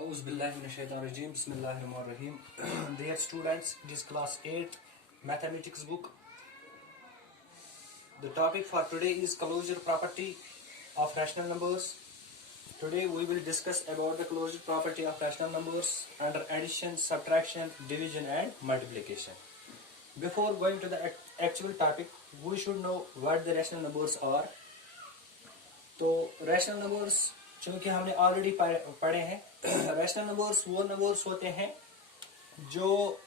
Auzubillahiminash-shaytanir-rajim. Bismillahir-rahmanir-rahim. Dear students, it is class 8 mathematics book. The topic for today is closure property of rational numbers. Today we will discuss about the closure property of rational numbers under addition, subtraction, division and multiplication. Before going to the actual topic, we should know what the rational numbers are. तो rational numbers चूंकि हमने already पढ़े हैं, rational numbers वो numbers होते हैं जो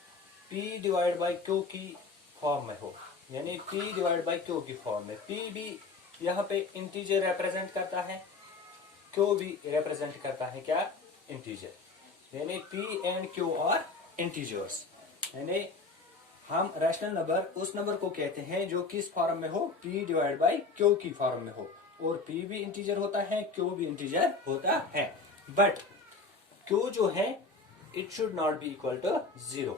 p divide by q की फॉर्म में हो, यानी p डिवाइड बाई q की फॉर्म में। p भी यहाँ पे इंटीजर रिप्रेजेंट करता है, q भी रिप्रेजेंट करता है क्या, इंटीजर, यानी p and q are integers. यानी हम रैशनल नंबर उस नंबर को कहते हैं जो किस फॉर्म में हो, p डिवाइड बाई q की फॉर्म में हो, और p भी इंटीजर होता है, q भी इंटीजर होता है। बट q जो है it should not be equal to 0,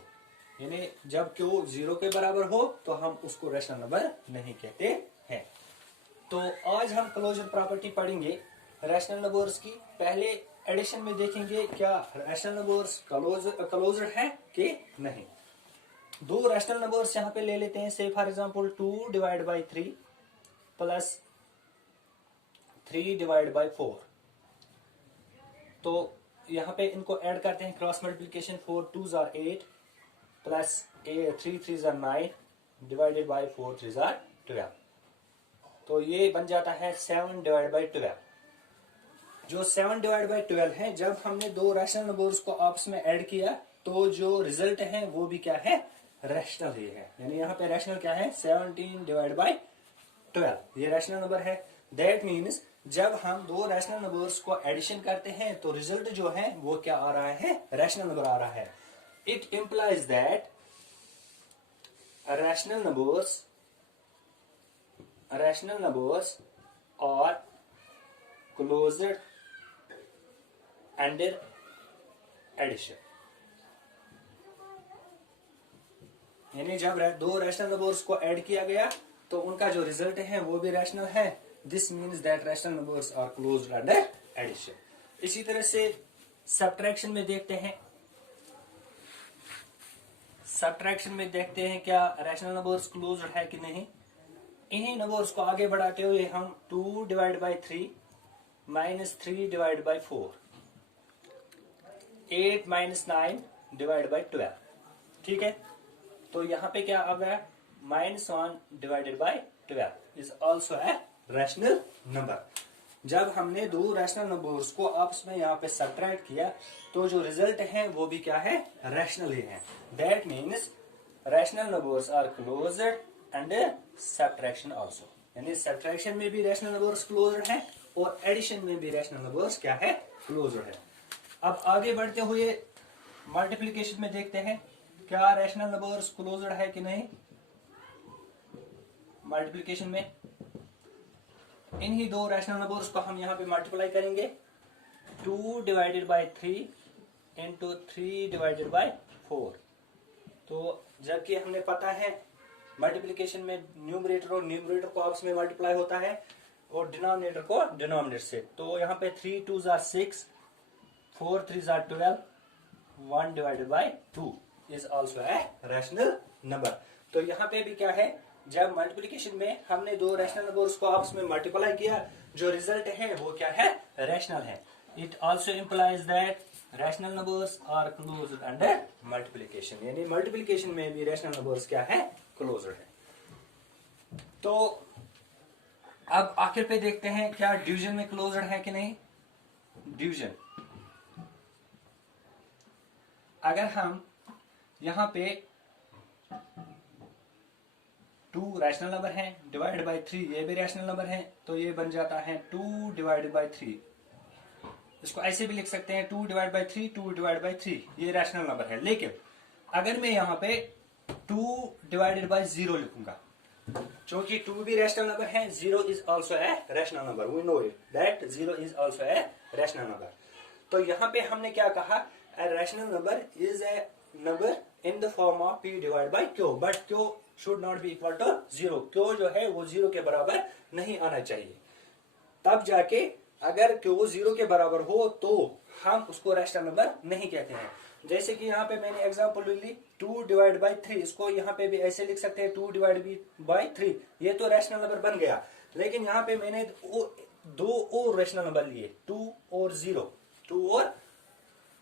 यानी जब q 0 के बराबर हो तो हम उसको रैशनल नंबर नहीं कहते हैं। तो आज हम क्लोजर प्रॉपर्टी पढ़ेंगे रैशनल नंबर्स की। पहले एडिशन में देखेंगे क्या रैशनल नंबर्स क्लोजर है कि नहीं। दो रैशनल नंबर्स यहाँ पे ले लेते हैं, से for example 2 divide by 3 plus 3 divide by 4। तो यहाँ पे इनको ऐड करते हैं, cross multiplication, 4 2s are 8 plus 3 3s are 9 divided by 4 3s are 12। तो ये बन जाता है 7 डिवाइड बाई 12। जो 7 डिवाइड बाई 12 है, जब हमने दो रैशनल नंबर्स को आपस में ऐड किया तो जो रिजल्ट है वो भी क्या है, रैशनल ही है। यानी यहाँ पे रैशनल क्या है, 17 डिवाइड बाई 12, ये रैशनल नंबर है। दैट मीन्स जब हम दो रैशनल नंबर्स को एडिशन करते हैं तो रिजल्ट जो है वो क्या आ रहा है, रैशनल नंबर आ रहा है। It implies that rational numbers are closed under addition. यानी जब दो रैशनल नंबर्स को ऐड किया गया तो उनका जो रिजल्ट है वो भी रैशनल है। This means that rational numbers are closed under addition. इसी तरह से सब्ट्रैक्शन में देखते हैं, क्या रैशनल नंबर्स क्लोज्ड है कि नहीं। इन्हीं नंबर्स को आगे बढ़ाते हुए हम 2 divide by 3 minus 3 divide by 4, 8 minus 9 divide by 12, ठीक है। तो यहाँ पे क्या आ गया, -1 divided by 12 is also a rational number. जब हमने दो रैशनल नंबर्स को आपस में यहाँ पे सब्ट्रैक्ट किया तो जो रिजल्ट है वो भी क्या है, रैशनल ही है। That means rational numbers are closed under subtraction also. यानी सब्ट्रैक्शन में भी रैशनल नंबर्स क्लोज्ड है और एडिशन में भी रैशनल नंबर्स क्या है, क्लोज्ड है। अब आगे बढ़ते हुए मल्टीप्लिकेशन में देखते हैं क्या रैशनल नंबर्स क्लोज्ड है कि नहीं। मल्टीप्लिकेशन में इन्हीं दो रैशनल नंबर्स को हम यहाँ पे मल्टीप्लाई करेंगे, 2 divided by 3 into 3 divided by 4। तो जबकि हमने पता है मल्टीप्लिकेशन में न्यूमरेटर और न्यूमरेटर को आपस में मल्टीप्लाई होता है और डिनोमिनेटर को डिनोमिनेटर से। तो यहाँ पे 3 2s are 6, 4 3s are 12, 1 divided by 2 is also a rational number. तो यहाँ पे भी क्या है, जब मल्टीप्लिकेशन में हमने दो रैशनल नंबर्स को आपस में मल्टीप्लाई किया, जो रिजल्ट है वो क्या है, रैशनल है। It also implies that rational numbers are closed under multiplication. यानी मल्टीप्लिकेशन में भी रैशनल नंबर्स क्या है, क्लोज्ड है। तो अब आखिर पे देखते हैं क्या डिवीजन में क्लोज्ड है कि नहीं। डिवीजन, अगर हम यहाँ पे 2 रैशनल नंबर है डिवाइड बाई 3, ये भी रैशनल नंबर है, तो ये बन जाता है 2 डिवाइड बाई 3। इसको ऐसे भी लिख सकते हैं 2 डिवाइड बाई 3, 2 डिवाइड बाई 3, ये रैशनल नंबर है। लेकिन अगर मैं यहाँ पे 2 डिवाइडेड बाई 0 लिखूंगा, क्योंकि 2 भी रैशनल नंबर है, 0 is also a rational number, we know it that 0 is also a rational number. तो यहाँ पे हमने क्या कहा, a rational number is a number in the form of p divided by q, but q should not be equal to 0। q जो है वो 0 के बराबर नहीं आना चाहिए। तब जाके अगर q 0 के बराबर हो तो हम उसको रैशनल नंबर नहीं कहते हैं। जैसे कि यहाँ पे मैंने एग्जांपल ली 2 डिवाइड बाई 3, इसको यहाँ पे भी ऐसे लिख सकते हैं 2 डिवाइड बाई 3, ये तो रैशनल नंबर बन गया। लेकिन यहाँ पे मैंने दो और रैशनल नंबर लिए, 2 और 0, 2 और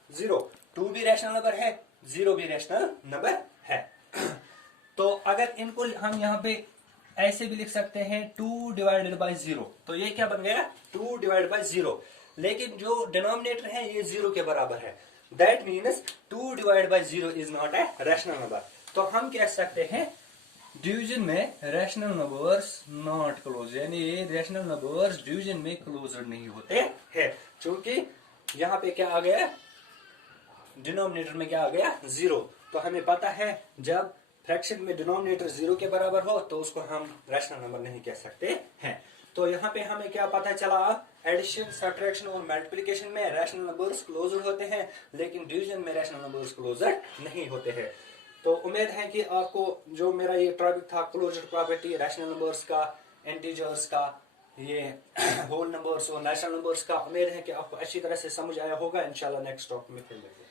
0, 2 भी रैशनल नंबर है, 0 भी रैशनल नंबर है। तो अगर इनको हम यहाँ पे ऐसे भी लिख सकते हैं 2 डिवाइडेड बाई 0, तो ये क्या बन गया 2 डिवाइड बाई 0, लेकिन जो डिनोमिनेटर है ये 0 के बराबर है। That means 2 divide by 0 is not a rational number. तो हम कह सकते हैं डिवीजन में रैशनल नंबर्स नॉट क्लोज, यानी ये रैशनल नंबर्स डिवीजन में क्लोजर नहीं होते हैं, क्योंकि यहाँ पे क्या आ गया, डिनोमिनेटर में क्या आ गया 0। तो हमें पता है जब फ्रैक्शन में डिनोमिनेटर 0 के बराबर हो तो उसको हम रैशनल नंबर नहीं कह सकते हैं। तो यहाँ पे हमें क्या पता चला, एडिशन, सब्ट्रैक्शन और मल्टीप्लिकेशन में रैशनल नंबर्स क्लोजर होते हैं, लेकिन डिवीजन में रैशनल नंबर्स क्लोजर नहीं होते हैं। तो उम्मीद है कि आपको जो मेरा ये टॉपिक था क्लोजर प्रॉपर्टी, रैशनल नंबर्स का, इंटीजर्स का, ये होल नंबर्स और नेचुरल नंबर्स का, उम्मीद है कि आपको अच्छी तरह से समझ आया होगा। इंशाल्लाह नेक्स्ट टॉपिक में फिर मिलेंगे।